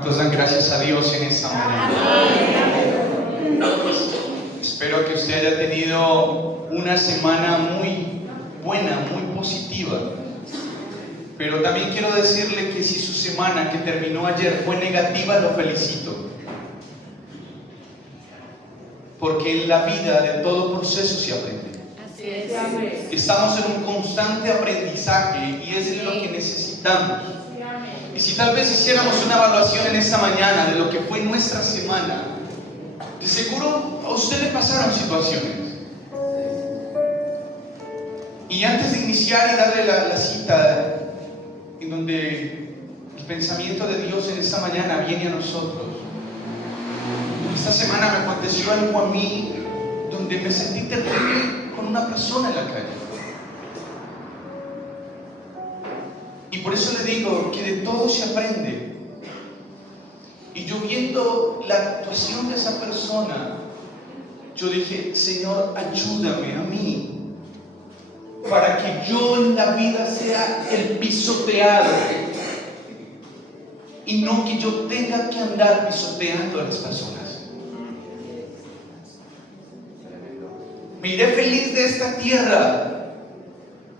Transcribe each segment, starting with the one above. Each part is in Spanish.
¿Cuántos dan gracias a Dios en esta mañana? Espero que usted haya tenido una semana muy buena, muy positiva. Pero también quiero decirle que si su semana que terminó ayer fue negativa, lo felicito. Porque en la vida de todo proceso se aprende. Así es. Estamos en un constante aprendizaje y es lo que necesitamos. Y si tal vez hiciéramos una evaluación en esta mañana de lo que fue nuestra semana, de seguro a usted le pasaron situaciones. Y antes de iniciar y darle la cita en donde el pensamiento de Dios en esta mañana viene a nosotros, esta semana me aconteció algo a mí donde me sentí terrible con una persona en la calle. Y por eso le digo que de todo se aprende. Y yo viendo la actuación de esa persona, yo dije: Señor, ayúdame a mí para que yo en la vida sea el pisoteado y no que yo tenga que andar pisoteando a las personas. Me iré feliz de esta tierra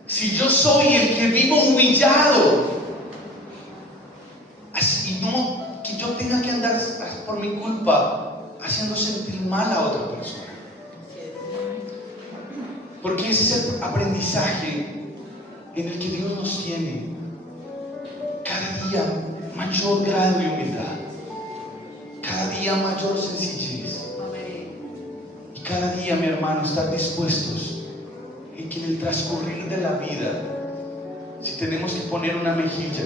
si yo soy el que vivo humillado, así, no que yo tenga que andar por mi culpa haciendo sentir mal a otra persona. Porque ese es el aprendizaje en el que Dios nos tiene. Cada día mayor grado de humildad, cada día mayor sencillez, y cada día, mi hermano, estar dispuestos en que en el transcurrir de la vida, si tenemos que poner una mejilla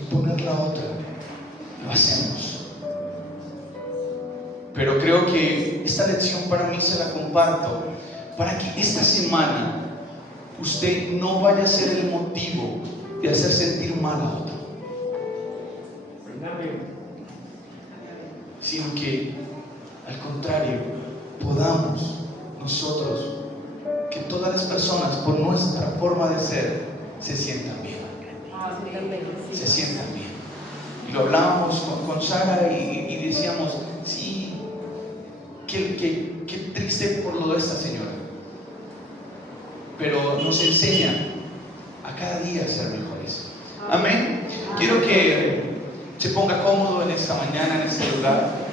y poner la otra, lo hacemos. Pero creo que esta lección para mí se la comparto para que esta semana usted no vaya a ser el motivo de hacer sentir mal a otro, sino que al contrario, podamos nosotros, que todas las personas por nuestra forma de ser se sientan bien, se sientan bien. Y lo hablábamos con Sara y decíamos: sí, qué triste por lo de esta señora, pero nos enseña a cada día a ser mejores. Amén. Quiero que se ponga cómodo en esta mañana, en este lugar.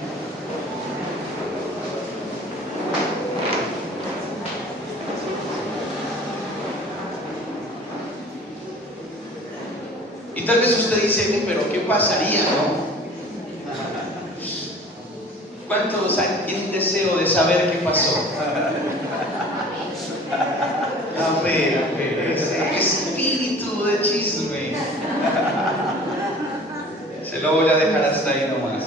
Y tal vez usted dice: pero ¿qué pasaría, no? ¿Cuántos tienen deseo de saber qué pasó? A ver, ese espíritu de chisme. Se lo voy a dejar hasta ahí nomás,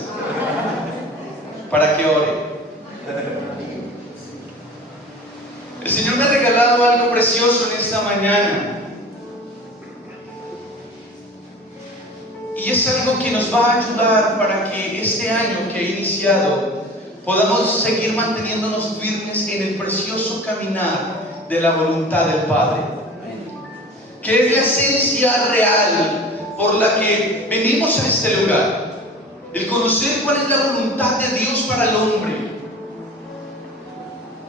para que ore. El Señor me ha regalado algo precioso en esta mañana. Y es algo que nos va a ayudar para que este año que ha iniciado podamos seguir manteniéndonos firmes en el precioso caminar de la voluntad del Padre, que es la esencia real por la que venimos a este lugar, el conocer cuál es la voluntad de Dios para el hombre.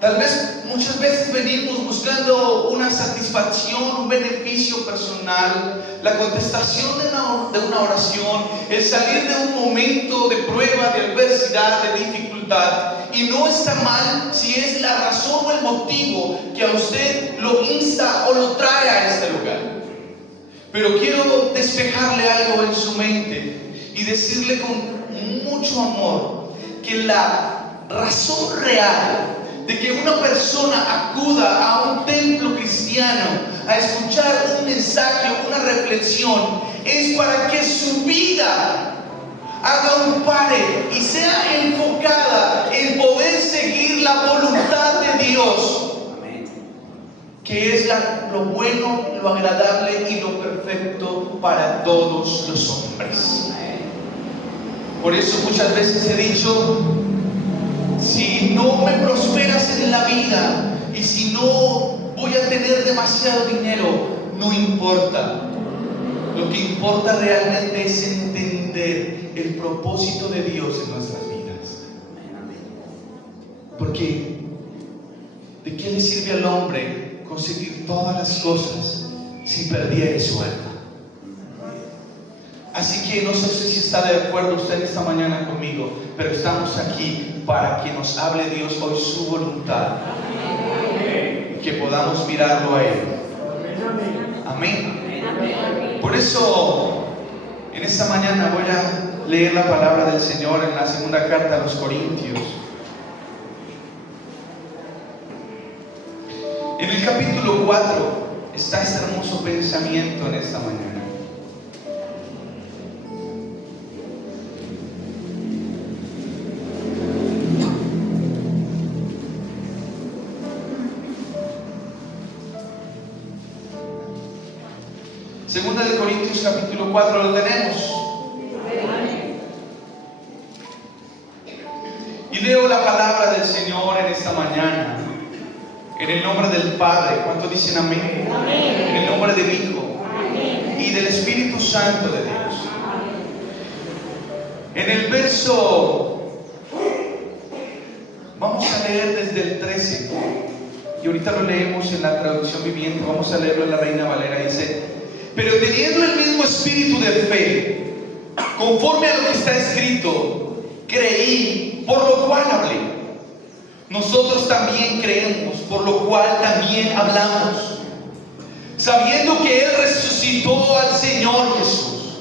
Tal vez muchas veces venimos buscando una satisfacción, un beneficio personal, la contestación de una oración, el salir de un momento de prueba, de adversidad, de dificultad. Y no está mal si es la razón o el motivo que a usted lo insta o lo trae a este lugar. Pero quiero despejarle algo en su mente y decirle con mucho amor que la razón real de que una persona acuda a un templo cristiano a escuchar un mensaje o una reflexión es para que su vida haga un pare y sea enfocada en poder seguir la voluntad de Dios, que es lo bueno, lo agradable y lo perfecto para todos los hombres. Por eso muchas veces he dicho: si no me prosperas en la vida y si no voy a tener demasiado dinero, no importa. Lo que importa realmente es entender entender el propósito de Dios en nuestras vidas. Porque ¿de qué le sirve al hombre conseguir todas las cosas si perdiere su alma? Así que no sé si está de acuerdo usted esta mañana conmigo, pero estamos aquí para que nos hable Dios hoy su voluntad, que podamos mirarlo a Él. Amén. Por eso, en esta mañana voy a leer la palabra del Señor en la segunda carta a los Corintios. En el capítulo 4 está este hermoso pensamiento en esta mañana. Segunda de Corintios capítulo 4, ¿lo tenemos? Y leo la palabra del Señor en esta mañana, en el nombre del Padre. ¿Cuántos dicen amén? Amén. En el nombre del Hijo, amén, y del Espíritu Santo de Dios. En el verso, vamos a leer desde el 13, y ahorita lo leemos en la traducción viviente. Vamos a leerlo en la Reina Valera. Dice: pero teniendo el mismo espíritu de fe, conforme a lo que está escrito, creí, por lo cual hablé. Nosotros también creemos, por lo cual también hablamos, sabiendo que Él resucitó al Señor Jesús.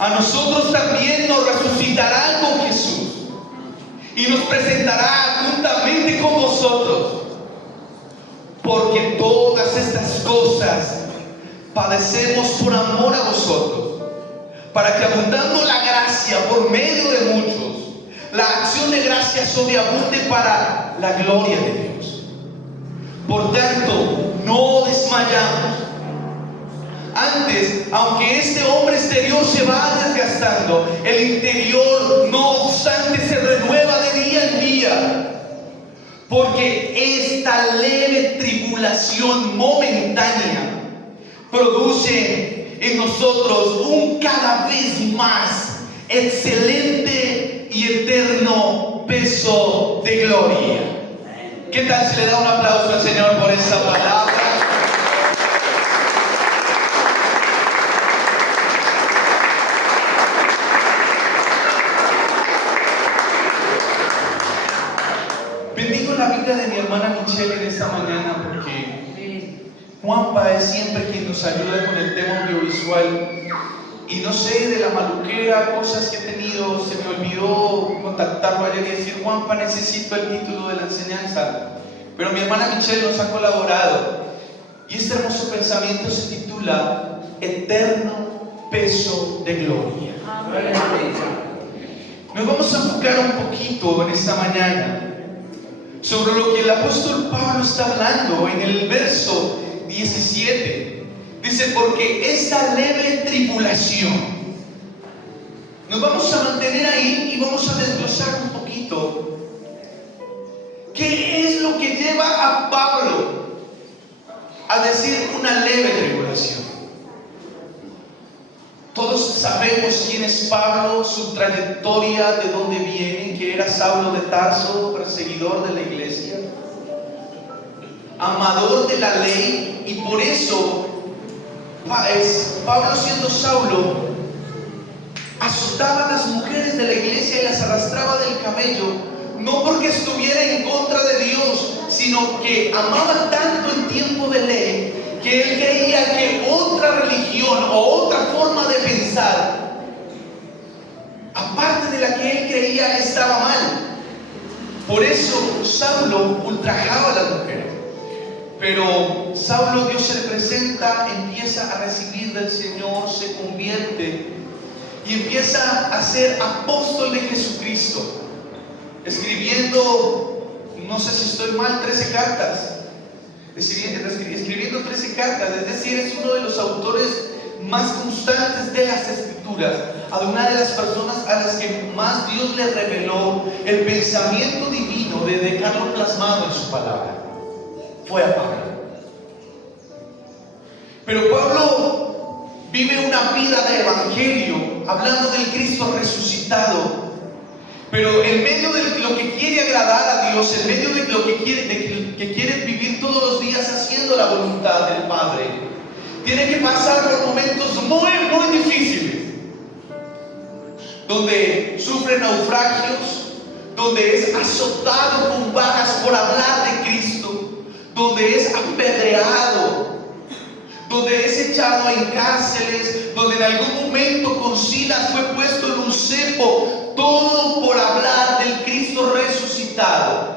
A nosotros también nos resucitará con Jesús y nos presentará juntamente con vosotros. Porque todas estas cosas padecemos por amor a vosotros, para que abundando la gracia por medio de muchos, la acción de gracia sobreabunde para la gloria de Dios. Por tanto, no desmayamos. Antes, aunque este hombre exterior se va desgastando, el interior no obstante se renueva de día en día. Porque esta leve tribulación momentánea produce en nosotros un cada vez más excelente y eterno peso de gloria. ¿Qué tal si le da un aplauso al Señor por esa palabra? Bendigo la vida de mi hermana Michelle en esta mañana, porque Juanpa es siempre quien nos ayuda con el tema audiovisual. Y no sé, de la maluquera, cosas que he tenido, se me olvidó contactarlo ayer y decir: Juanpa, necesito el título de la enseñanza. Pero mi hermana Michelle nos ha colaborado. Y este hermoso pensamiento se titula Eterno Peso de Gloria. Nos vamos a enfocar un poquito en esta mañana sobre lo que el apóstol Pablo está hablando en el verso 17. Dice: porque esta leve tribulación. Nos vamos a mantener ahí y vamos a desglosar un poquito qué es lo que lleva a Pablo a decir una leve tribulación. Todos sabemos quién es Pablo, su trayectoria, de dónde viene, que era Saulo de Tarso, perseguidor de la iglesia, amador de la ley, y por eso Pablo, siendo Saulo, azotaba a las mujeres de la iglesia y las arrastraba del cabello, no porque estuviera en contra de Dios, sino que amaba tanto el tiempo de ley que él creía que otra religión o otra forma de pensar, aparte de la que él creía, estaba mal. Por eso Saulo ultrajaba a las mujeres. Pero Saulo, Dios se le presenta, empieza a recibir del Señor, se convierte y empieza a ser apóstol de Jesucristo, escribiendo, no sé si estoy mal, 13 cartas. Escribiendo 13 cartas, es decir, es uno de los autores más constantes de las Escrituras, a una de las personas a las que más Dios le reveló el pensamiento divino de dejarlo plasmado en su palabra. Fue a Pablo. Pero Pablo vive una vida de evangelio hablando del Cristo resucitado. Pero en medio de lo que quiere agradar a Dios, en medio de lo que quiere vivir todos los días haciendo la voluntad del Padre, tiene que pasar por momentos muy, muy difíciles, donde sufre naufragios, donde es azotado con varas por hablar de Cristo, donde es apedreado, donde es echado en cárceles, donde en algún momento con Silas fue puesto en un cepo, todo por hablar del Cristo resucitado.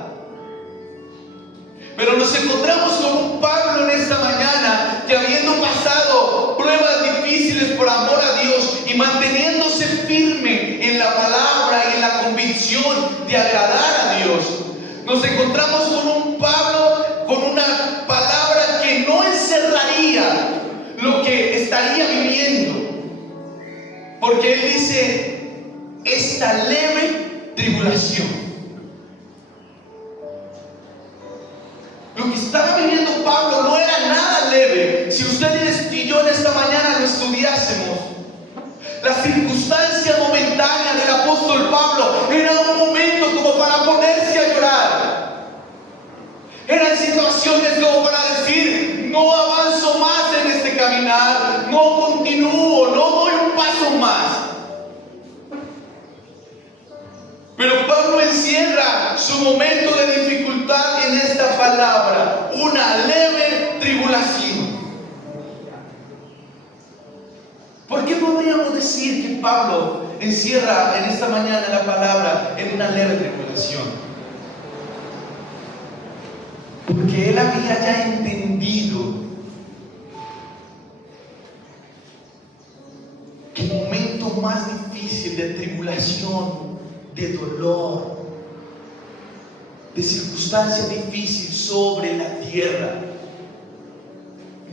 Pero nos encontramos con un Pablo en esta mañana que, habiendo pasado pruebas difíciles por amor a Dios y manteniéndose firme en la palabra y en la convicción de agradar a Dios, nos encontramos con un Pablo con una palabra que no encerraría lo que estaría viviendo, porque él dice: esta leve tribulación. Lo que estaba viviendo Pablo no era nada leve. Si ustedes y yo en esta mañana lo estudiásemos, la circunstancia momentánea del apóstol Pablo era un momento como para ponerse a llorar. Eran situaciones como para decir: no avanzo más en este caminar, no continúo, no doy un paso más. Pero Pablo encierra su momento de dificultad en esta palabra: una leve tribulación. ¿Por qué podríamos decir que Pablo encierra en esta mañana la palabra en una leve tribulación? Porque él había ya entendido que el momento más difícil de tribulación, de dolor, de circunstancia difícil sobre la tierra,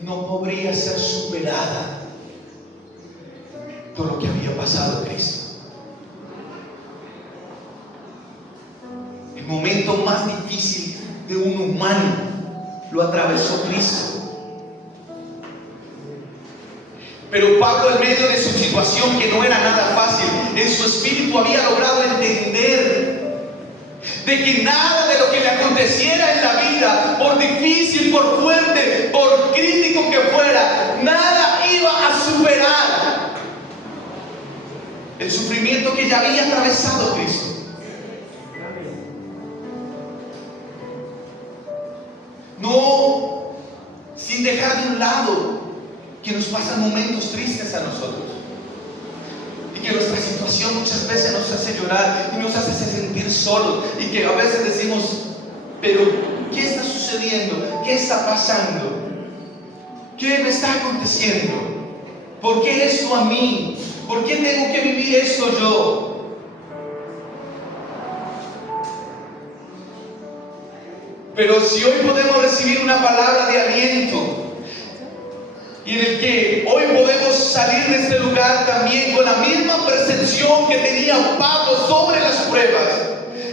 no podría ser superada por lo que había pasado Cristo. El momento más difícil de un humano lo atravesó Cristo. Pero Pablo, en medio de su situación, que no era nada fácil, en su espíritu había logrado entender de que nada de lo que le aconteciera en la vida, por difícil, por fuerte, por crítico que fuera, nada iba a superar el sufrimiento que ya había atravesado Cristo. No sin dejar de un lado que nos pasan momentos tristes a nosotros, y que nuestra situación muchas veces nos hace llorar y nos hace sentir solos, y que a veces decimos: pero ¿qué está sucediendo? ¿Qué está pasando? ¿Qué me está aconteciendo? ¿Por qué esto a mí? ¿Por qué tengo que vivir esto yo? Pero si hoy podemos recibir una palabra de aliento, y en el que hoy podemos salir de este lugar también con la misma percepción que tenía Pablo sobre las pruebas,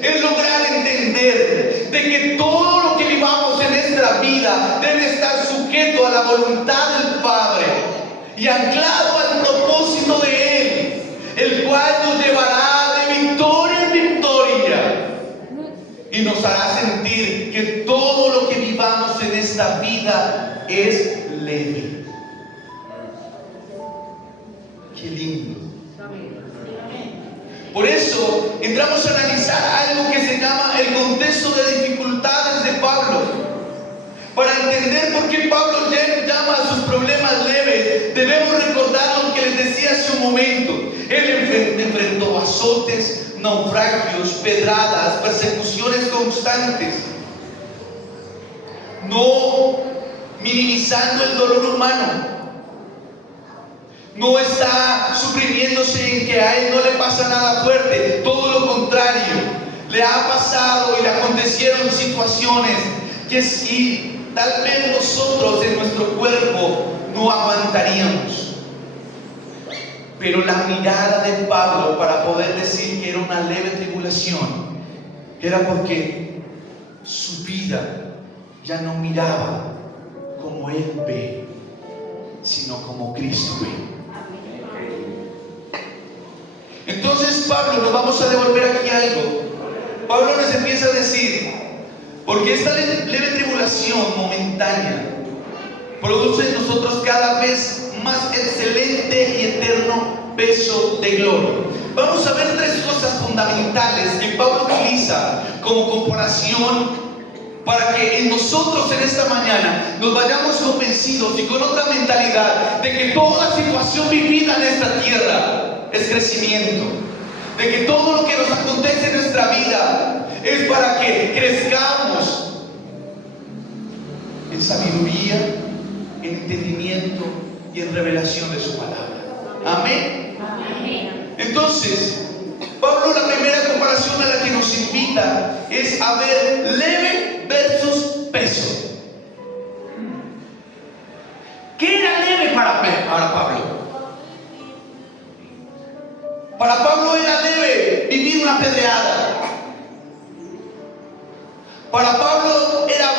es lograr entender de que todo lo que vivamos en esta vida debe estar sujeto a la voluntad del Padre y anclado al propósito de Él, el cual nos llevará de victoria en victoria y nos hará sentir que todo lo que vivamos en esta vida es leve. Qué lindo. Por eso entramos a analizar algo que se llama el contexto de dificultades de Pablo, para entender por qué Pablo llama a sus problemas leves. Debemos recordar lo que les decía hace un momento. Él enfrentó azotes, naufragios, pedradas, persecuciones constantes, no minimizando el dolor humano. No está suprimiéndose en que a él no le pasa nada fuerte, todo lo contrario, le ha pasado y le acontecieron situaciones que si tal vez nosotros en nuestro cuerpo no aguantaríamos. Pero la mirada de Pablo para poder decir que era una leve tribulación era porque su vida ya no miraba como él ve, sino como Cristo ve. Entonces Pablo, nos vamos a devolver aquí algo. Pablo nos empieza a decir, porque esta leve tribulación momentánea produce en nosotros cada vez más excelente y eterno peso de gloria. Vamos a ver tres cosas fundamentales que Pablo utiliza como comparación para que en nosotros en esta mañana nos vayamos convencidos y con otra mentalidad de que toda situación vivida en esta tierra es crecimiento, de que todo lo que nos acontece en nuestra vida es para que crezcamos en sabiduría, en entendimiento y en revelación de su palabra. Amén. Amén. Entonces, Pablo, la primera comparación a la que nos invita es a ver leve versus peso. ¿Qué era leve para Pablo? Para Pablo era leve vivir una pedreada. Para Pablo era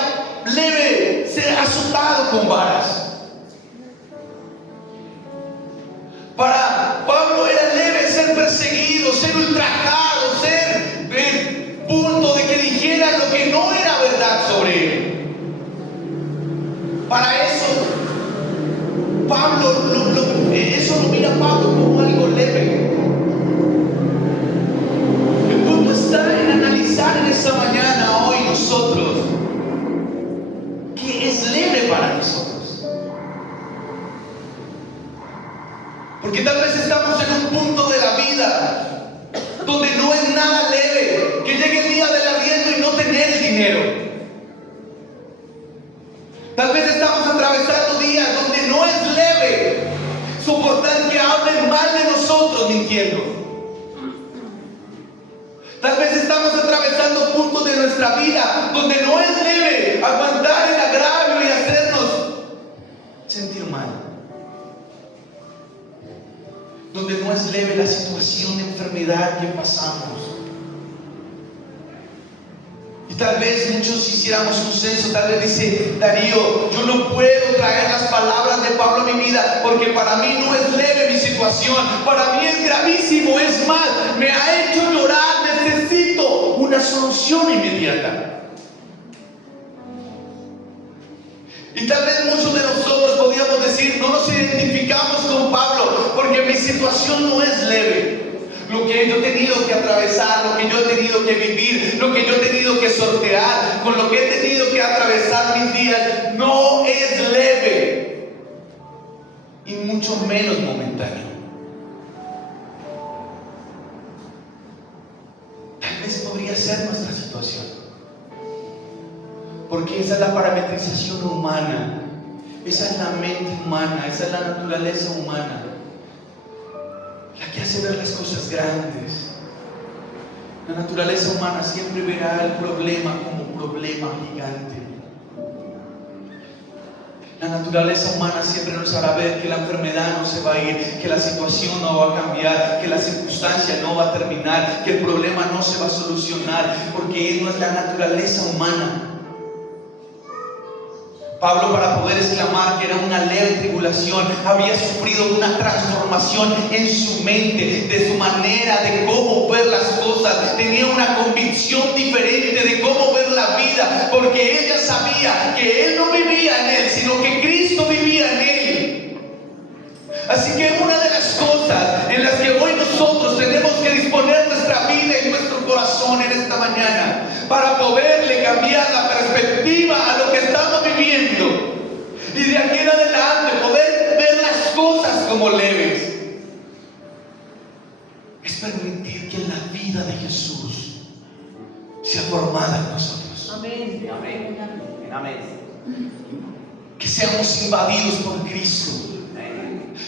leve ser azotado con varas. Para Pablo era leve ser perseguido, ser ultrajado, ser punto de que dijera lo que no era verdad sobre él. Para eso, Pablo, eso lo mira Pablo como algo leve. El punto está en analizar en esta mañana, hoy nosotros, qué es leve para nosotros. Porque tal vez estamos en un punto de la vida donde no es nada leve que llegue el día del arriendo y no tener el dinero. Tal vez estamos atravesando días donde no es leve soportar que hablen mal de nosotros mintiendo. Tal vez estamos atravesando puntos de nuestra vida donde no es leve aguantar el agravio y hacernos sentir mal. Donde no es leve la situación de enfermedad que pasamos. Y tal vez muchos hiciéramos un censo, tal vez dice Darío, yo no puedo traer las palabras de Pablo a mi vida porque para mí no es leve mi situación, para mí es gravísimo, es más, me ha hecho llorar, necesito una solución inmediata. Y tal vez muchos de nosotros podríamos decir, no nos identificamos con Pablo porque mi situación no es leve. Lo que yo he tenido que atravesar, lo que yo he tenido que vivir, lo que yo he tenido que sortear, con lo que he tenido que atravesar mis días, no es leve. Y mucho menos momentáneo. Tal vez podría ser nuestra situación. Porque esa es la parametrización humana, esa es la mente humana, esa es la naturaleza humana, la que hace ver las cosas grandes. La naturaleza humana siempre verá el problema como problema gigante. La naturaleza humana siempre nos hará ver que la enfermedad no se va a ir, que la situación no va a cambiar, que la circunstancia no va a terminar, que el problema no se va a solucionar, porque no es la naturaleza humana. Pablo, para poder exclamar que era una leve tribulación, había sufrido una transformación en su mente, de su manera de cómo ver las cosas. Tenía una convicción diferente de cómo ver la vida, porque ella sabía que él no vivía en él, sino que Cristo vivía en él. Así que una de las cosas en las que hoy nosotros tenemos que disponer nuestra vida y nuestro corazón en esta mañana, para poderle cambiar la perspectiva a lo que estamos viviendo y de aquí en adelante poder ver las cosas como leves, es permitir que la vida de Jesús sea formada en nosotros. Amén. Amén. Amén. Que seamos invadidos por Cristo.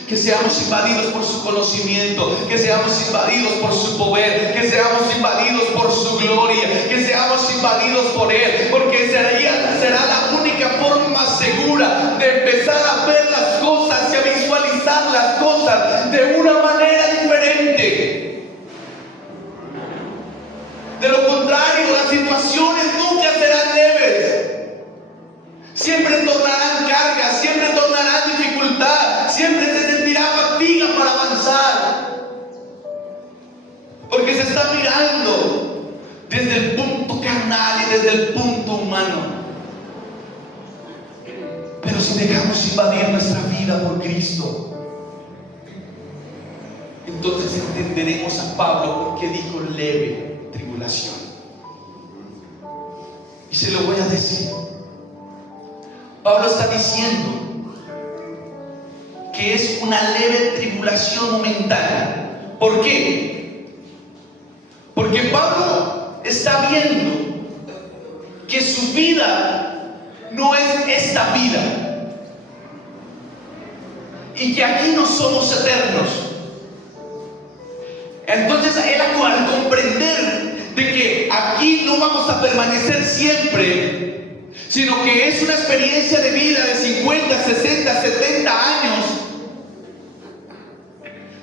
Que seamos invadidos por su conocimiento, que seamos invadidos por su poder, que seamos invadidos por su gloria, que seamos invadidos por Él, porque será la única forma segura de empezar a ver las cosas y a visualizar las cosas de una manera diferente. De lo contrario, las situaciones nunca serán leves. Siempre tornarán cargas, siempre tornarán dificultad, siempre se sentirá fatiga para avanzar. desde el punto humano. Pero si dejamos invadir nuestra vida por Cristo, entonces entenderemos a Pablo porque dijo leve tribulación. Y se lo voy a decir. Pablo está diciendo que es una leve tribulación momentánea. ¿Por qué? Porque Pablo está viendo que su vida no es esta vida y que aquí no somos eternos. Entonces él, al comprender de que aquí no vamos a permanecer siempre, sino que es una experiencia de vida de 50, 60, 70 años,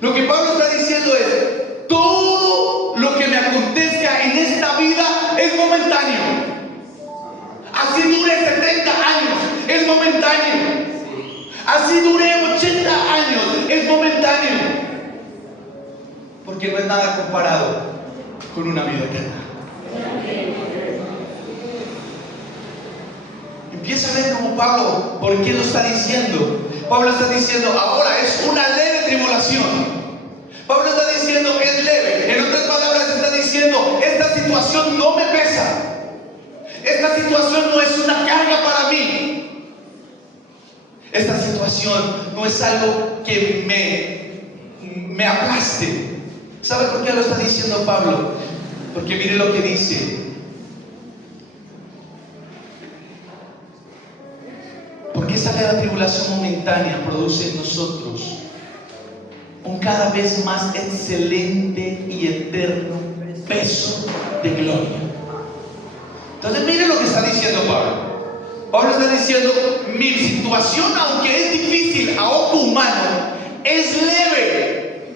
lo que Pablo está diciendo es: todo lo que me acontezca en esta vida es momentáneo. Así dure 70 años, es momentáneo. Así dure 80 años, es momentáneo. Porque no es nada comparado con una vida eterna. Empieza a ver cómo Pablo, ¿por qué lo está diciendo? Pablo está diciendo, ahora es una leve tribulación. Pablo está diciendo, es leve. En otras palabras, está diciendo, esta situación no me pesa. Esta situación no es una carga para mí. Esta situación no es algo que me aplaste. ¿Sabe por qué lo está diciendo Pablo? Porque mire lo que dice. Porque esta leve tribulación momentánea produce en nosotros un cada vez más excelente y eterno peso de gloria. Entonces mire lo que está diciendo Pablo. Pablo está diciendo, mi situación, aunque es difícil a ojo humano, es leve.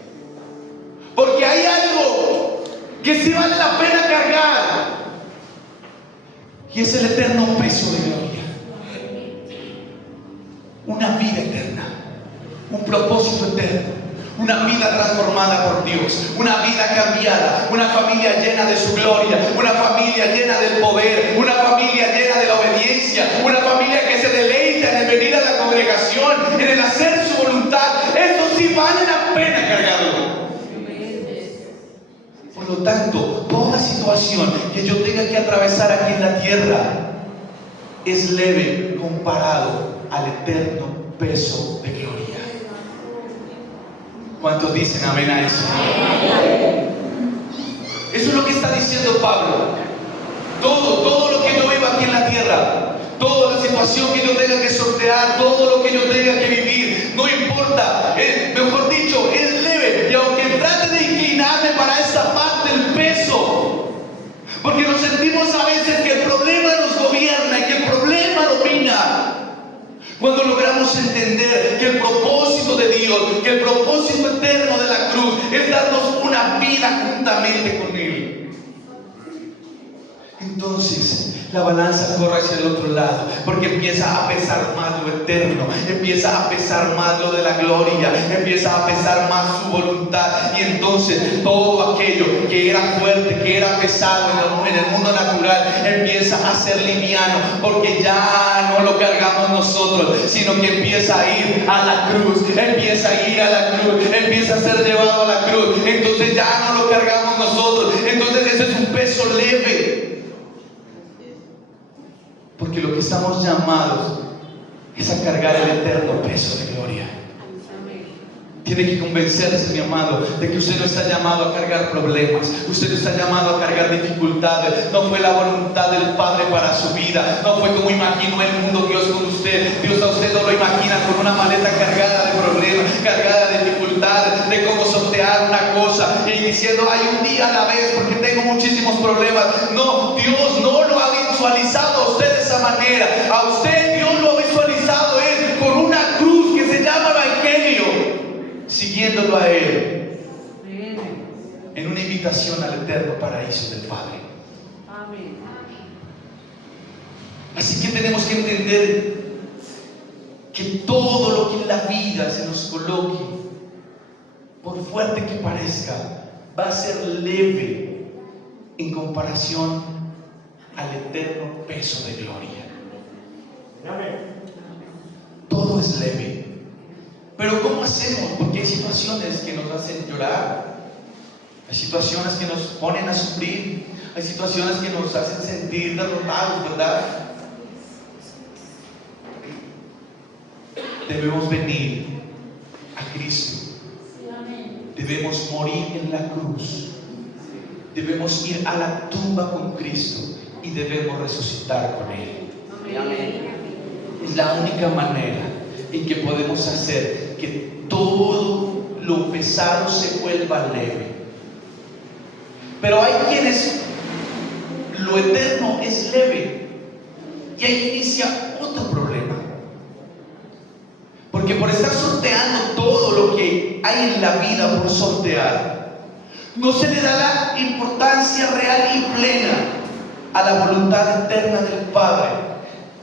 Porque hay algo que sí vale la pena cargar. Y es el eterno peso de gloria. Una vida eterna. Un propósito eterno. Una vida transformada por Dios, una vida cambiada, una familia llena de su gloria, una familia llena del poder, una familia llena de la obediencia, una familia que se deleita en el venir a la congregación, en el hacer su voluntad. Eso sí vale la pena cargarlo. Por lo tanto, toda situación que yo tenga que atravesar aquí en la tierra es leve comparado al eterno peso de gloria. ¿Cuántos dicen amén a eso? Eso es lo que está diciendo Pablo. Todo lo que yo vivo aquí en la tierra, toda la situación que yo tenga que sortear, todo lo que yo tenga que vivir, no importa, mejor dicho, es leve. Y aunque trate de inclinarme para esa parte del peso, porque nos sentimos a veces que el problema nos gobierna y que el problema domina, cuando logramos entender que el propósito de Dios, que el propósito eterno de la cruz es darnos una vida juntamente con Él, entonces la balanza corre hacia el otro lado, porque empieza a pesar más lo eterno, empieza a pesar más lo de la gloria, empieza a pesar más su voluntad, y entonces todo aquello que era fuerte, que era pesado en el mundo natural, empieza a ser liviano, porque ya no lo cargamos nosotros, sino que empieza a ir a la cruz, empieza a ir a la cruz, empieza a ser llevado a la cruz, entonces ya no lo cargamos nosotros, entonces ese es un peso leve. Porque lo que estamos llamados es a cargar el eterno peso de gloria. Tiene que convencerse, mi amado, de que usted no está llamado a cargar problemas, usted está llamado a cargar dificultades. No fue la voluntad del Padre para su vida, no fue como imaginó el mundo Dios con usted. Dios a usted no lo imagina con una maleta cargada de problemas, cargada de dificultades, de cómo sortear una cosa y diciendo, hay un día a la vez porque tengo muchísimos problemas. No, Dios no lo ha visualizado a usted de esa manera. A usted Dios lo ha visualizado es con una cruz que se llama Evangelio, siguiéndolo a Él en una invitación al eterno paraíso del Padre. Amén. Así que tenemos que entender que todo lo que en la vida se nos coloque, por fuerte que parezca, va a ser leve en comparación al eterno peso de gloria. Todo es leve. Pero ¿cómo hacemos? Porque hay situaciones que nos hacen llorar, hay situaciones que nos ponen a sufrir, hay situaciones que nos hacen sentir derrotados, ¿verdad? Debemos venir a Cristo. Debemos morir en la cruz. Debemos ir a la tumba con Cristo y debemos resucitar con Él. Es la única manera en que podemos hacer que todo lo pesado se vuelva leve. Pero hay quienes lo eterno es leve y ahí inicia otro problema. Porque por estar sorteando todo lo que hay en la vida por sortear, no se le da la importancia real y plena a la voluntad eterna del Padre.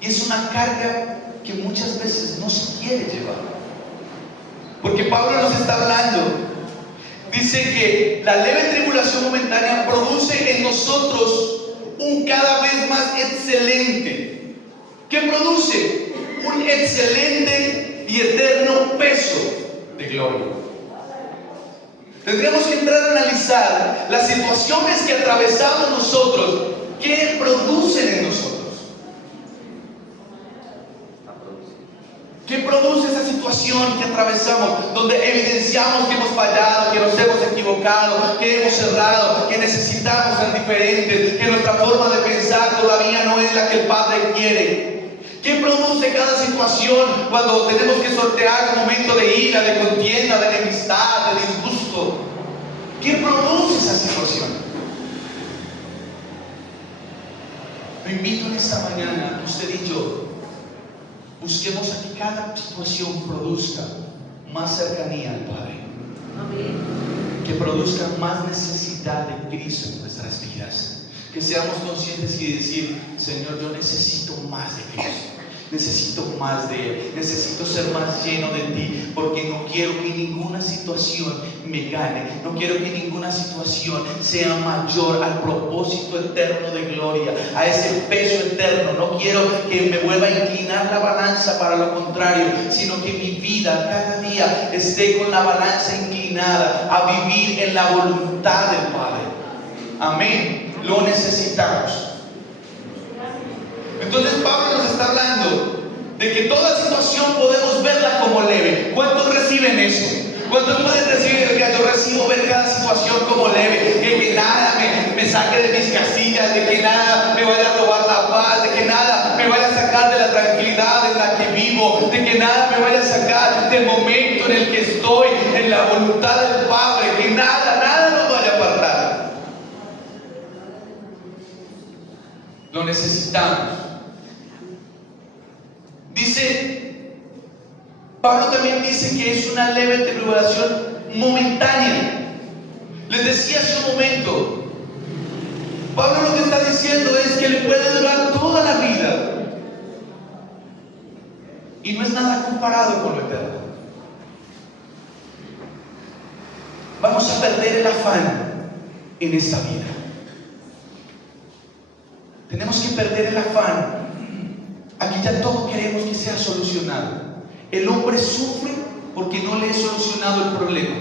Y es una carga que muchas veces no se quiere llevar. Porque Pablo nos está hablando, dice que la leve tribulación momentánea produce en nosotros un cada vez más excelente. ¿Qué produce? Un excelente y eterno peso de gloria. Tendríamos que entrar a analizar las situaciones que atravesamos nosotros. ¿Qué producen en nosotros? ¿Qué produce esa situación que atravesamos, donde evidenciamos que hemos fallado, que nos hemos equivocado, que hemos errado, que necesitamos ser diferentes, que nuestra forma de pensar todavía no es la que el Padre quiere? ¿Qué produce cada situación cuando tenemos que sortear un momento de ira, de contienda, de enemistad, de disgusto? ¿Qué produce esa situación? Lo invito en esta mañana, usted y yo, busquemos a que cada situación produzca más cercanía al Padre. Amén. Que produzca más necesidad de Cristo en nuestras vidas. Que seamos conscientes y decir: Señor, yo necesito más de Cristo. Necesito más de Él. Necesito ser más lleno de Ti. Porque no quiero que ninguna situación me gane. No quiero que ninguna situación sea mayor al propósito eterno de gloria, a ese peso eterno. No quiero que me vuelva a inclinar la balanza para lo contrario, sino que mi vida cada día esté con la balanza inclinada a vivir en la voluntad del Padre. Amén. Lo necesitamos. Entonces Pablo nos está hablando de que toda situación podemos verla como leve. ¿Cuántos reciben eso? ¿Cuántos pueden recibir? Que yo recibo ver cada situación como leve, que nada me saque de mis casillas, de que nada me vaya a robar la paz, de que nada me vaya a sacar de la tranquilidad en la que vivo, de que nada me vaya a sacar del momento en el que estoy en la voluntad del Padre, que nada nos vaya a apartar. Lo necesitamos. Pablo también dice que es una leve tribulación momentánea. Les decía hace un momento, Pablo lo que está diciendo es que le puede durar toda la vida y no es nada comparado con lo eterno. Vamos a perder el afán en esta vida. Tenemos que perder el afán. Aquí ya todo queremos que sea solucionado. El hombre sufre porque no le he solucionado el problema.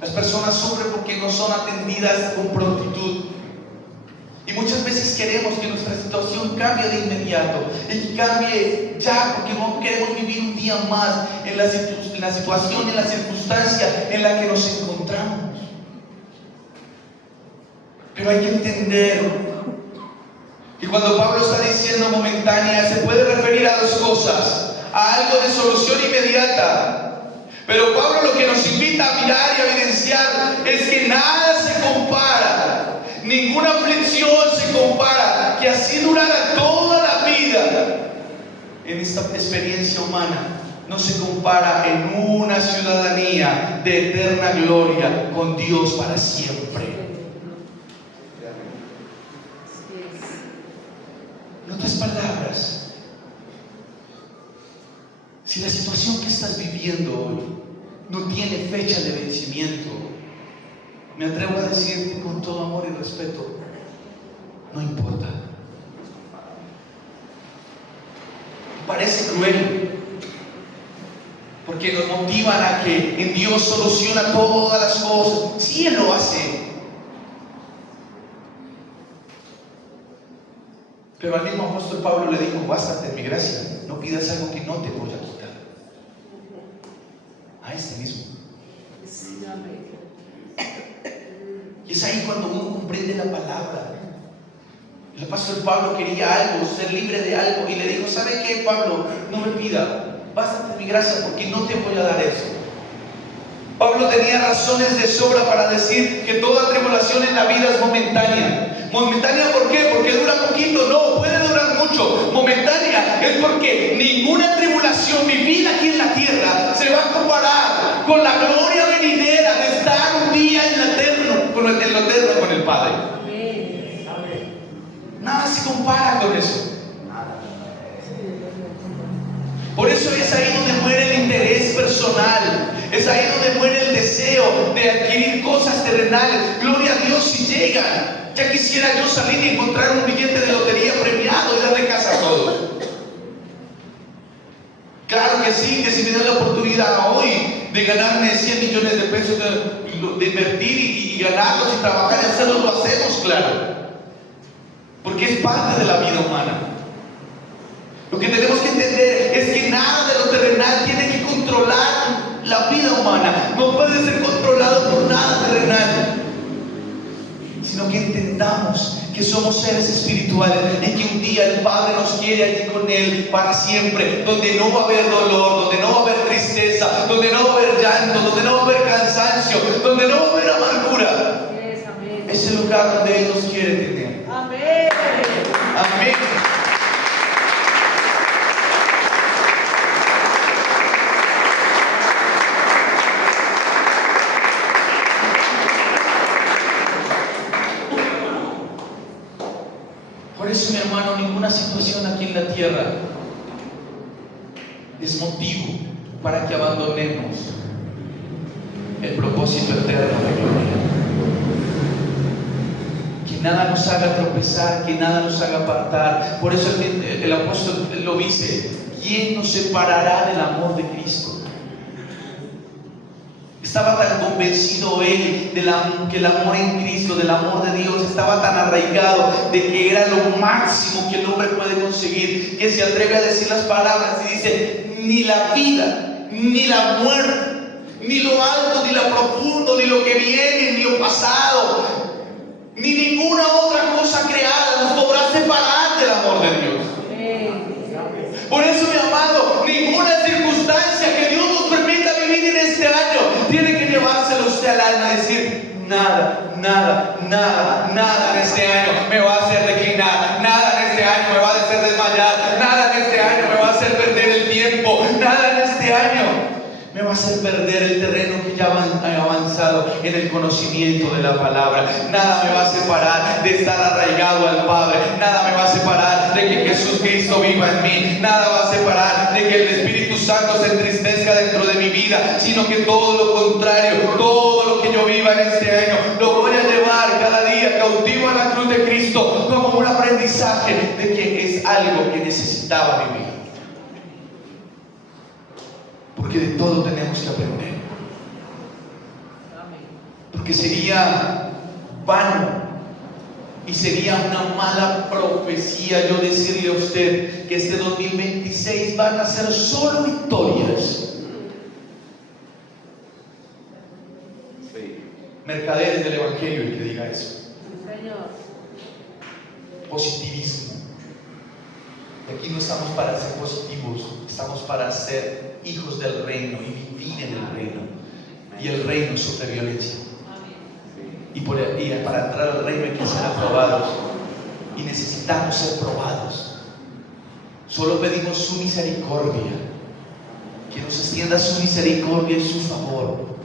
Las personas sufren porque no son atendidas con prontitud. Y muchas veces queremos que nuestra situación cambie de inmediato, y que cambie ya, porque no queremos vivir un día más en la situación, en la circunstancia en la que nos encontramos. Pero hay que entender que cuando Pablo está diciendo momentánea, se puede referir a dos cosas: a algo de solución inmediata. Pero Pablo lo que nos invita a mirar y a evidenciar es que nada se compara, ninguna aflicción se compara, que así durara toda la vida. En esta experiencia humana no se compara en una ciudadanía de eterna gloria con Dios para siempre. En otras palabras, si la situación que estás viviendo hoy no tiene fecha de vencimiento, me atrevo a decirte con todo amor y respeto: no importa. Parece cruel, porque nos motivan a que en Dios soluciona todas las cosas. Sí, Él lo hace. Pero al mismo apóstol Pablo le dijo: bástate en mi gracia, no pidas algo que no te voy a quitar. A este mismo. Y es ahí cuando uno comprende la palabra. El apóstol Pablo quería algo, ser libre de algo, y le dijo: ¿sabe qué, Pablo? No me pida, bástate en mi gracia, porque no te voy a dar eso. Pablo tenía razones de sobra para decir que toda tribulación en la vida es momentánea. ¿Momentánea por qué? Porque dura poquito. No, puede durar mucho. Momentánea es porque ninguna tribulación vivida aquí en la tierra se va a comparar con la gloria venidera de estar un día en lo eterno con el Padre. Nada se compara con eso. Por eso es ahí donde muere el interés personal. Es ahí donde muere el deseo de adquirir cosas terrenales. Gloria a Dios si llegan. Ya quisiera yo salir y encontrar un billete de lotería premiado y darle casa a todos. Claro que sí, que si me dan la oportunidad hoy de ganarme 100 millones de pesos, de invertir y ganarlos y trabajar y hacerlos, lo hacemos, claro. Porque es parte de la vida humana. Lo que tenemos que entender es que nada de lo terrenal tiene que controlar la vida humana. No puede ser controlado por nada terrenal, sino que entendamos que somos seres espirituales y que un día el Padre nos quiere allí con Él para siempre, donde no va a haber dolor, donde no va a haber tristeza, donde no va a haber llanto, donde no va a haber cansancio, donde no va a haber amargura. Es el lugar donde Él nos quiere tener. Amén. Amén. Por eso, mi hermano, ninguna situación aquí en la tierra es motivo para que abandonemos el propósito eterno de gloria. Que nada nos haga tropezar, que nada nos haga apartar. Por eso el apóstol lo dice: ¿quién nos separará del amor de Cristo? Estaba tan convencido él que el amor en Cristo, del amor de Dios, estaba tan arraigado de que era lo máximo que el hombre puede conseguir, que se atreve a decir las palabras y dice: ni la vida, ni la muerte, ni lo alto, ni lo profundo, ni lo que viene, ni lo pasado, ni ninguna otra cosa creada nos podrá separar del amor de Dios. Por eso, mi amado, ninguna circunstancia que Dios nos permita vivir en este año tiene que llevárselo usted al alma y decir: nada, nada, nada, nada en este año me va a hacer declinar, nada en este año me va a hacer desmayar, nada en este año me va a hacer perder el tiempo, nada en este año me va a hacer perder el terreno que ya he avanzado en el conocimiento de la palabra. Nada me va a separar de estar arraigado al Padre. Nada me va a separar de que Jesús Cristo viva en mí. Nada va a separar de que el Espíritu Santo se entristezca dentro de mi vida, sino que todo lo contrario, todo lo que yo viva en este año lo voy a llevar cada día cautivo a la cruz de Cristo, como un aprendizaje de que es algo que necesitaba vivir. Porque de todo tenemos que aprender. Porque sería vano y sería una mala profecía yo decirle a usted que este 2026 van a ser solo victorias. Mercaderes del Evangelio el que diga eso. Positivismo. Y aquí no estamos para ser positivos, estamos para ser hijos del reino y vivir en el reino. Y el reino sufre violencia. Y para entrar al reino hay que ser aprobados. Y necesitamos ser probados. Solo pedimos su misericordia, que nos extienda su misericordia y su favor,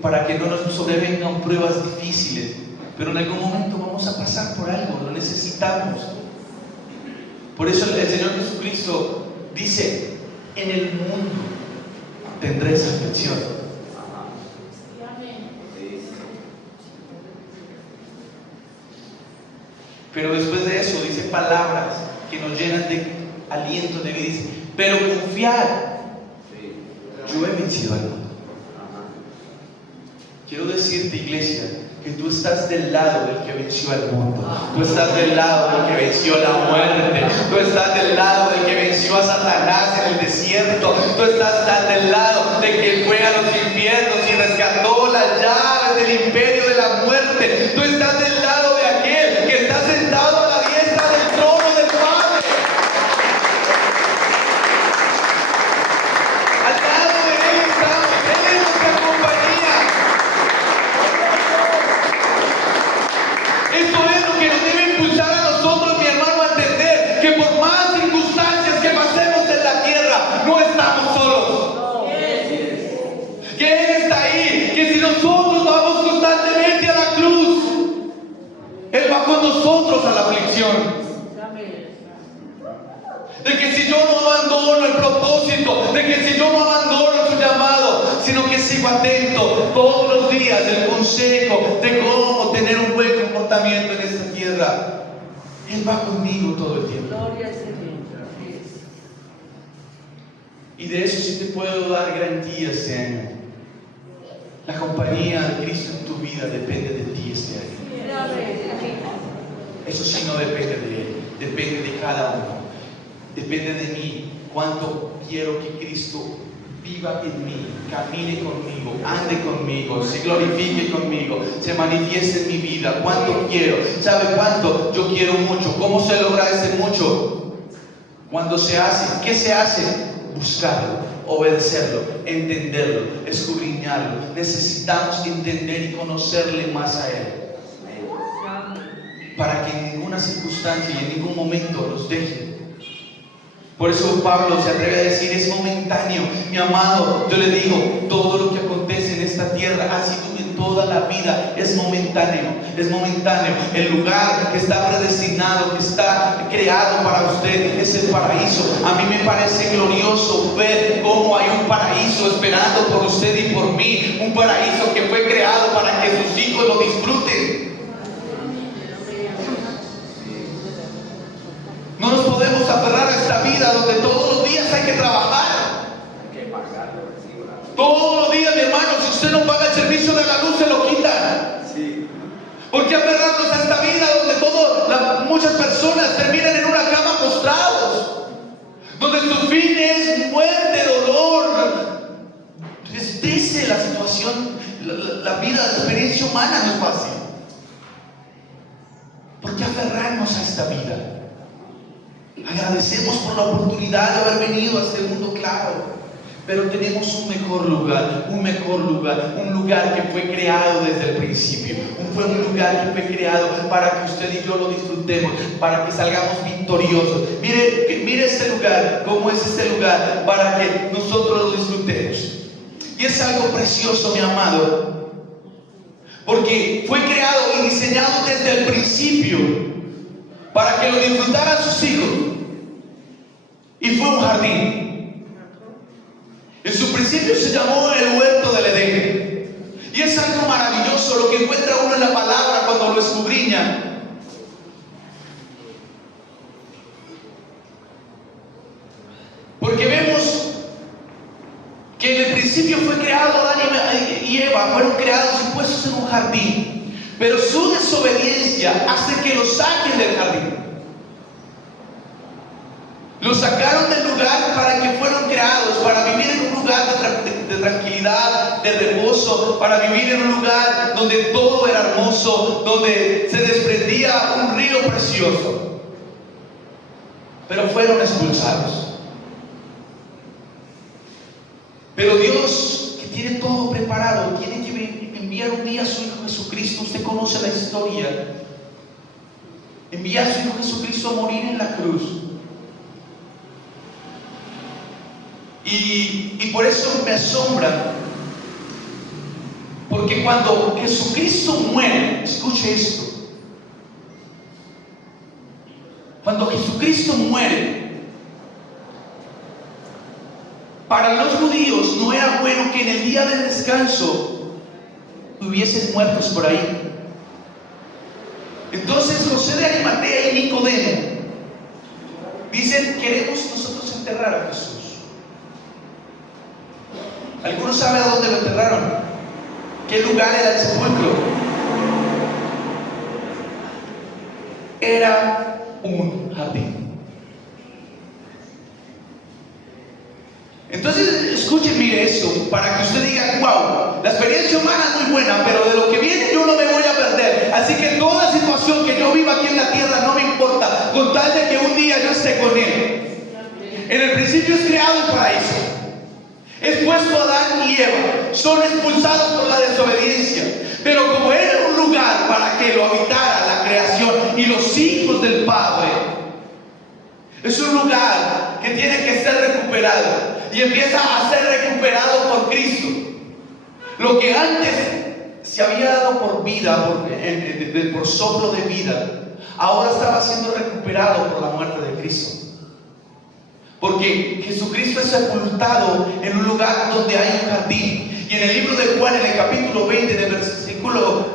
para que no nos sobrevengan pruebas difíciles. Pero en algún momento vamos a pasar por algo, lo necesitamos. Por eso el Señor Jesucristo dice: en el mundo tendréis aflicción. Pero después de eso dice palabras que nos llenan de aliento de vida. Dice, pero confiar, yo he vencido al mundo. Quiero decirte, iglesia, que tú estás del lado del que venció al mundo. Tú estás del lado del que venció la muerte. Tú estás del lado del que venció a Satanás en el desierto. Tú estás del lado de que fue a los infiernos y rescató las llaves del imperio de la muerte. Tú estás del lado de aquel que está sentado a la diestra del trono del Padre. Al lado de Él estamos. Él es nuestra compañía. Esto es lo que nos debe impulsar a nosotros, mi hermano, a entender que por más circunstancias que pasemos en la tierra, no estamos solos. Que Él está ahí, que si nosotros vamos constantemente a la cruz, Él va con nosotros a la aflicción. De que si yo no abandono el propósito, de que si yo no abandono su llamado, sino que sigo atento todos los días del consejo de cómo tener un buen comportamiento en esta tierra, Él va conmigo todo el tiempo. Y de eso sí te puedo dar garantía este año. La compañía de Cristo en tu vida depende de ti este año. Eso sí no depende de Él, depende de cada uno. Depende de mí, cuánto quiero que Cristo viva en mí, camine conmigo, ande conmigo, se glorifique conmigo, se manifieste en mi vida. Cuánto quiero, ¿sabe cuánto? Yo quiero mucho. ¿Cómo se logra ese mucho? Cuando se hace, ¿qué se hace? Buscarlo, obedecerlo, entenderlo, escudriñarlo. Necesitamos entender y conocerle más a Él, para que en ninguna circunstancia y en ningún momento los deje. Por eso Pablo se atreve a decir, es momentáneo. Mi amado, yo le digo, todo lo que acontece en esta tierra, así como en toda la vida, es momentáneo, es momentáneo. El lugar que está predestinado, que está creado para usted, es el paraíso. A mí me parece glorioso ver cómo hay un paraíso esperando por usted y por mí. Un paraíso que fue creado para que sus hijos lo disfruten. No nos podemos aferrar a esta vida donde todos los días hay que trabajar. Todos los días, mi hermano, si usted no paga el servicio de la luz, se lo quitan. ¿Por qué aferrarnos a esta vida donde muchas personas terminan en una cama postrados? Donde su fin es muerte, dolor. Dice la situación, la vida, la experiencia humana no es fácil. ¿Por qué aferrarnos a esta vida? Agradecemos por la oportunidad de haber venido a este mundo, claro, pero tenemos un mejor lugar, un lugar que fue creado desde el principio, fue un lugar que fue creado para que usted y yo lo disfrutemos, para que salgamos victoriosos. Mire este lugar, cómo es este lugar, para que nosotros lo disfrutemos. Y es algo precioso, mi amado, porque fue creado y diseñado desde el principio para que lo disfrutaran sus hijos. Y fue un jardín. En su principio se llamó el huerto del Edén. Y es algo maravilloso lo que encuentra uno en la palabra cuando lo escudriña. Porque vemos que en el principio fue creado Adán y Eva, fueron creados y puestos en un jardín. Pero su desobediencia hace que los saquen del jardín. Los sacaron del lugar para que fueron creados, para vivir en un lugar de tranquilidad, de reposo, para vivir en un lugar donde todo era hermoso, donde se desprendía un río precioso. Pero fueron expulsados. Pero Dios, que tiene todo preparado, tiene que enviar un día a su Hijo Jesucristo. Usted conoce la historia. Envía a su Hijo Jesucristo a morir en la cruz. Y por eso me asombra, porque cuando Jesucristo muere, escuche esto, cuando Jesucristo muere, para los judíos no era bueno que en el día de descanso hubiesen muertos por ahí. Entonces José de Arimatea y Nicodemo dicen, queremos enterrar a Jesús? ¿Alguno sabe a dónde lo enterraron? ¿Qué lugar era el sepulcro? Era un jardín. Entonces, escuche, mire eso, para que usted diga, wow, la experiencia humana es muy buena, pero de lo que viene yo no me voy a perder. Así que toda situación que yo viva aquí en la tierra no me importa, con tal de que un día yo esté con Él. En el principio es creado el paraíso. Es puesto Adán y Eva. Son expulsados por la desobediencia. Pero como era un lugar para que lo habitara la creación y los hijos del Padre, es un lugar que tiene que ser recuperado. Y empieza a ser recuperado por Cristo. Lo que antes se había dado por vida, por soplo de vida, ahora estaba siendo recuperado por la muerte de Cristo. Porque Jesucristo es sepultado en un lugar donde hay un jardín. Y en el libro de Juan, en el capítulo 20, del versículo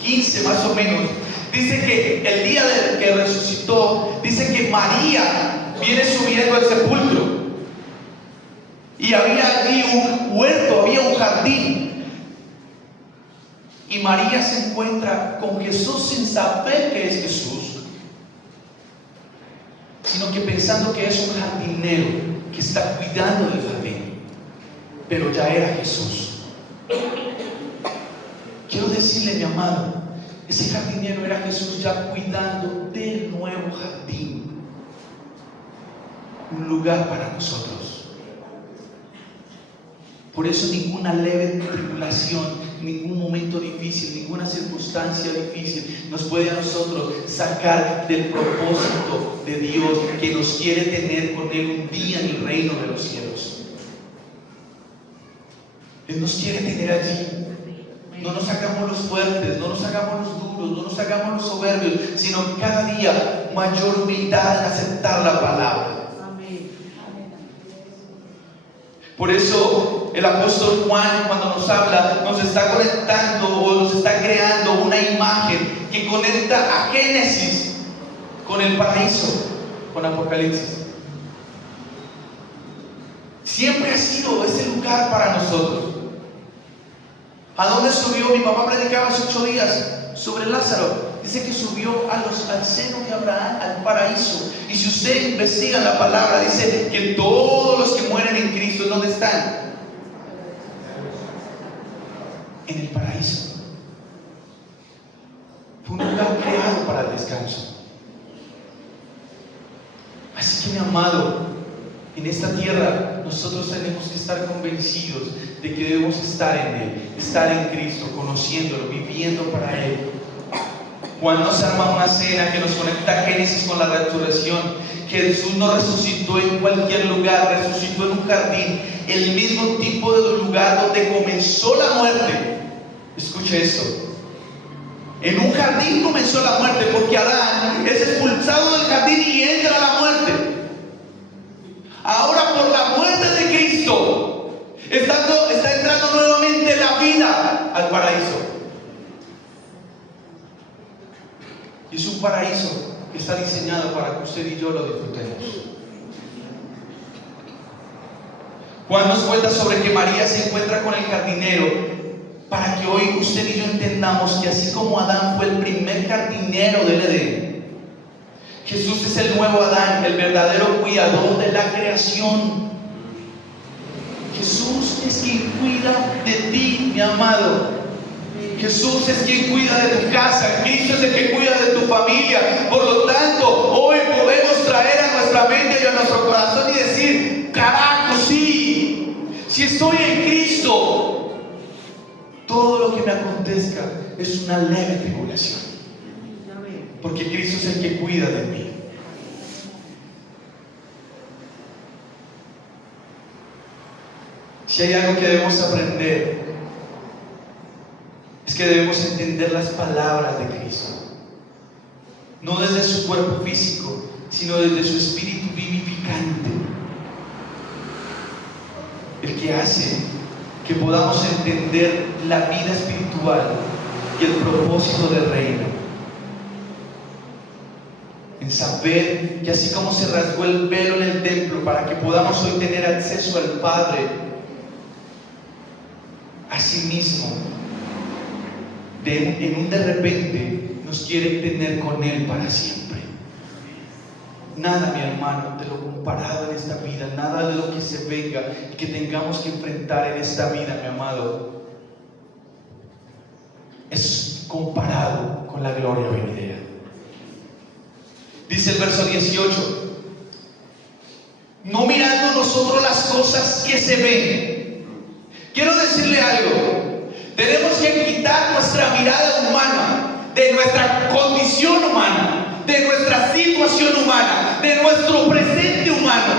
15 más o menos, dice que el día que resucitó, dice que María viene subiendo al sepulcro. Y había allí un huerto, había un jardín. Y María se encuentra con Jesús sin saber que es Jesús, sino que pensando que es un jardinero que está cuidando del jardín, pero ya era Jesús. Quiero decirle, mi amado, ese jardinero era Jesús ya cuidando del nuevo jardín, un lugar para nosotros. Por eso ninguna leve tribulación, ningún momento difícil, ninguna circunstancia difícil nos puede a nosotros sacar del propósito de Dios que nos quiere tener con Él un día en el reino de los cielos. Él nos quiere tener allí. No nos hagamos los fuertes, no nos hagamos los duros, no nos hagamos los soberbios, sino cada día mayor humildad en aceptar la palabra. Por eso el apóstol Juan, cuando nos habla, nos está conectando o nos está creando una imagen que conecta a Génesis con el paraíso, con Apocalipsis. Siempre ha sido ese lugar para nosotros. ¿A dónde subió? Mi papá predicaba hace 8 días sobre Lázaro. Dice que subió al seno de Abraham, al paraíso. Y si usted investiga la palabra, dice que todos los que mueren en Cristo, ¿dónde están? En el paraíso. Fue un lugar creado para el descanso. Así que, mi amado, en esta tierra nosotros tenemos que estar convencidos de que debemos estar en Él, estar en Cristo, conociéndolo, viviendo para Él. Juan nos arma una cena que nos conecta a Génesis con la resurrección, que Jesús no resucitó en cualquier lugar, resucitó en un jardín, el mismo tipo de lugar donde comenzó la muerte. Escuche esto: en un jardín comenzó la muerte, porque Adán es expulsado del jardín y entra a la muerte. Ahora, por la muerte de Cristo, está entrando nuevamente la vida al paraíso. Y es un paraíso que está diseñado para que usted y yo lo disfrutemos. Juan nos cuenta sobre que María se encuentra con el jardinero, para que hoy usted y yo entendamos que así como Adán fue el primer jardinero del Edén, Jesús es el nuevo Adán, el verdadero cuidador de la creación. Jesús es quien cuida de ti, mi amado. Jesús es quien cuida de tu casa. Cristo es el que cuida de tu familia. Por lo tanto, hoy podemos traer a nuestra mente y a nuestro corazón y decir: carajo, sí, si estoy en Cristo, todo lo que me acontezca es una leve tribulación, porque Cristo es el que cuida de mí. Si hay algo que debemos aprender, es que debemos entender las palabras de Cristo, no desde su cuerpo físico, sino desde su espíritu vivificante, el que hace que podamos entender la vida espiritual y el propósito del reino. En en saber que así como se rasgó el velo en el templo para que podamos hoy tener acceso al Padre, asimismo, en un de repente nos quiere tener con Él para siempre. Nada, mi hermano, de lo comparado en esta vida, nada de lo que se venga y que tengamos que enfrentar en esta vida, mi amado, es comparado con la gloria venidera. Dice el verso 18: no mirando nosotros las cosas que se ven. Quiero decirle algo: tenemos que quitar nuestra mirada humana, de nuestra condición humana, de nuestra situación humana, de nuestro presente humano,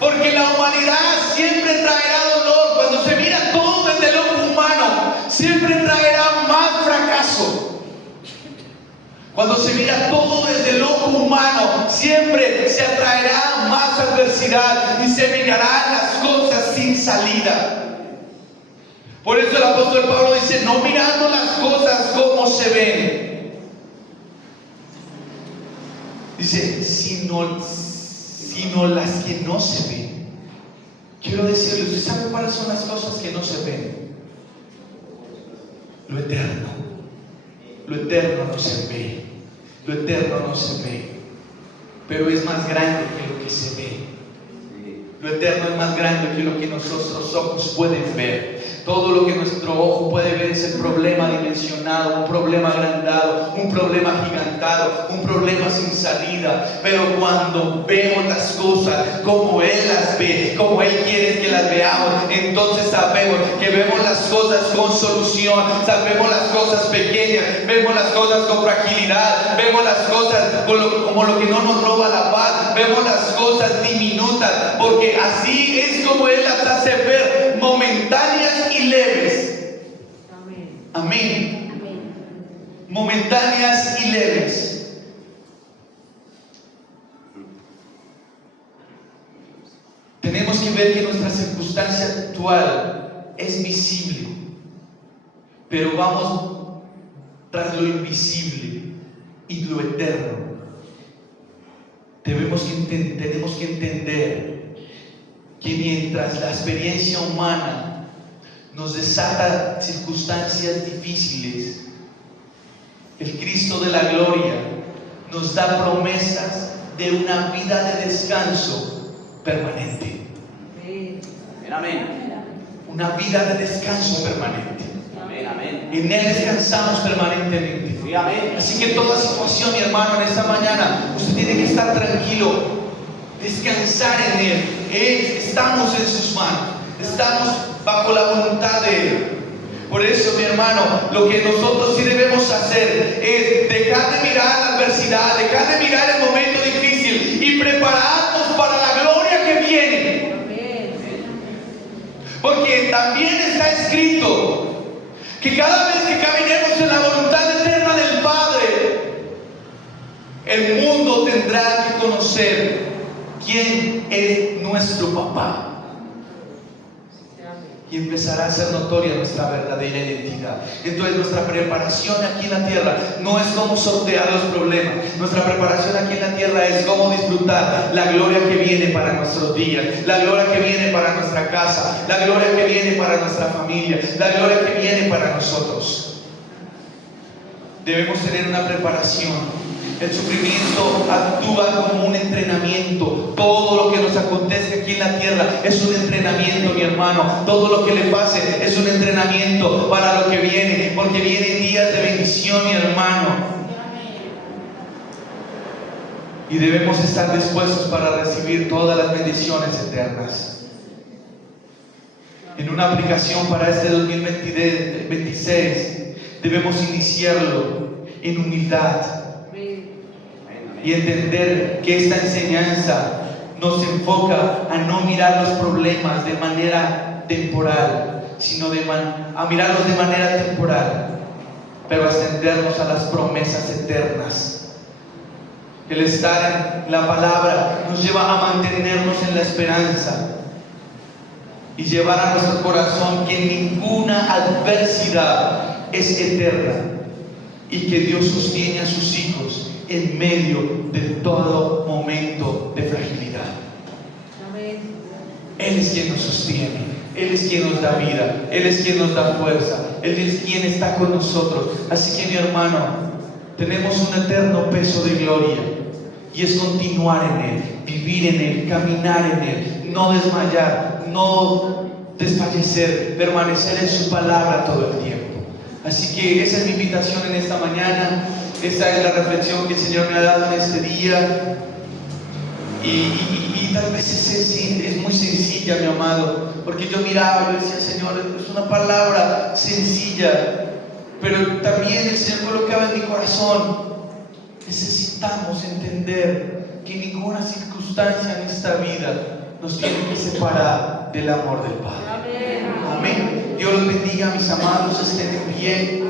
porque la humanidad siempre traerá dolor. Cuando se mira todo desde el ojo humano, siempre traerá más fracaso. Cuando se mira todo desde el ojo humano, siempre se atraerá más adversidad y se mirarán las cosas sin salida. Por eso el apóstol Pablo dice: no mirando las cosas como se ven. Dice, sino las que no se ven. Quiero decirle, ¿usted sabe cuáles son las cosas que no se ven? Lo eterno. Lo eterno no se ve. Lo eterno no se ve. Pero es más grande que lo que se ve. Lo eterno es más grande que lo que nuestros ojos pueden ver. Todo lo que nuestro ojo puede ver es el problema dimensionado, un problema agrandado, un problema gigantado, un problema sin salida. Pero cuando vemos las cosas como Él las ve, como Él quiere que las veamos, entonces sabemos que vemos las cosas con solución, sabemos las cosas pequeñas, vemos las cosas con fragilidad, vemos las cosas como lo que no nos roba la paz, vemos las cosas diminutas, porque así es como Él las hace ver, momentáneas y leves. Amén. Momentáneas y leves. Tenemos que ver que nuestra circunstancia actual es visible, pero vamos tras lo invisible y lo eterno. Tenemos que entender que mientras la experiencia humana nos desata circunstancias difíciles, el Cristo de la gloria nos da promesas de una vida de descanso permanente. Amén. Una vida de descanso permanente. Amén. En Él descansamos permanentemente. Amén. Así que toda situación, mi hermano, en esta mañana, usted tiene que estar tranquilo, descansar en Él. Estamos en sus manos, estamos bajo la voluntad de Él. Por eso, mi hermano, lo que nosotros sí debemos hacer es dejar de mirar la adversidad, dejar de mirar el momento difícil y prepararnos para la gloria que viene. Porque también está escrito que cada vez que caminemos en la voluntad eterna del Padre, el mundo tendrá que conocer quién es nuestro papá. Y empezará a ser notoria nuestra verdadera identidad. Entonces nuestra preparación aquí en la tierra no es cómo sortear los problemas. Nuestra preparación aquí en la tierra es cómo disfrutar la gloria que viene para nuestros días, la gloria que viene para nuestra casa, la gloria que viene para nuestra familia, la gloria que viene para nosotros. Debemos tener una preparación. El sufrimiento actúa como un entrenamiento. Todo lo que nos acontece aquí en la tierra es un entrenamiento, mi hermano. Todo lo que le pase es un entrenamiento para lo que viene, porque vienen días de bendición, mi hermano. Y debemos estar dispuestos para recibir todas las bendiciones eternas. En una aplicación para este 2026 debemos iniciarlo en humildad y entender que esta enseñanza nos enfoca a no mirar los problemas de manera temporal, sino a mirarlos de manera temporal, pero ascendernos a las promesas eternas. El estar en la palabra nos lleva a mantenernos en la esperanza y llevar a nuestro corazón que ninguna adversidad es eterna. y que Dios sostiene a sus hijos en medio de todo momento de fragilidad. Él es quien nos sostiene, Él es quien nos da vida, Él es quien nos da fuerza, Él es quien está con nosotros. Así que mi hermano, tenemos un eterno peso de gloria y es continuar en Él, vivir en Él, caminar en Él, no desmayar, no desfallecer, permanecer en su palabra todo el tiempo. Así que esa es mi invitación en esta mañana, esta es la reflexión que el Señor me ha dado en este día. Y tal vez es muy sencilla, mi amado, porque yo miraba, yo decía, Señor, es una palabra sencilla, pero también el Señor colocaba en mi corazón, necesitamos entender que ninguna circunstancia en esta vida nos tiene que separar del amor del Padre. Amén. Dios los bendiga, mis amados, estén en pie.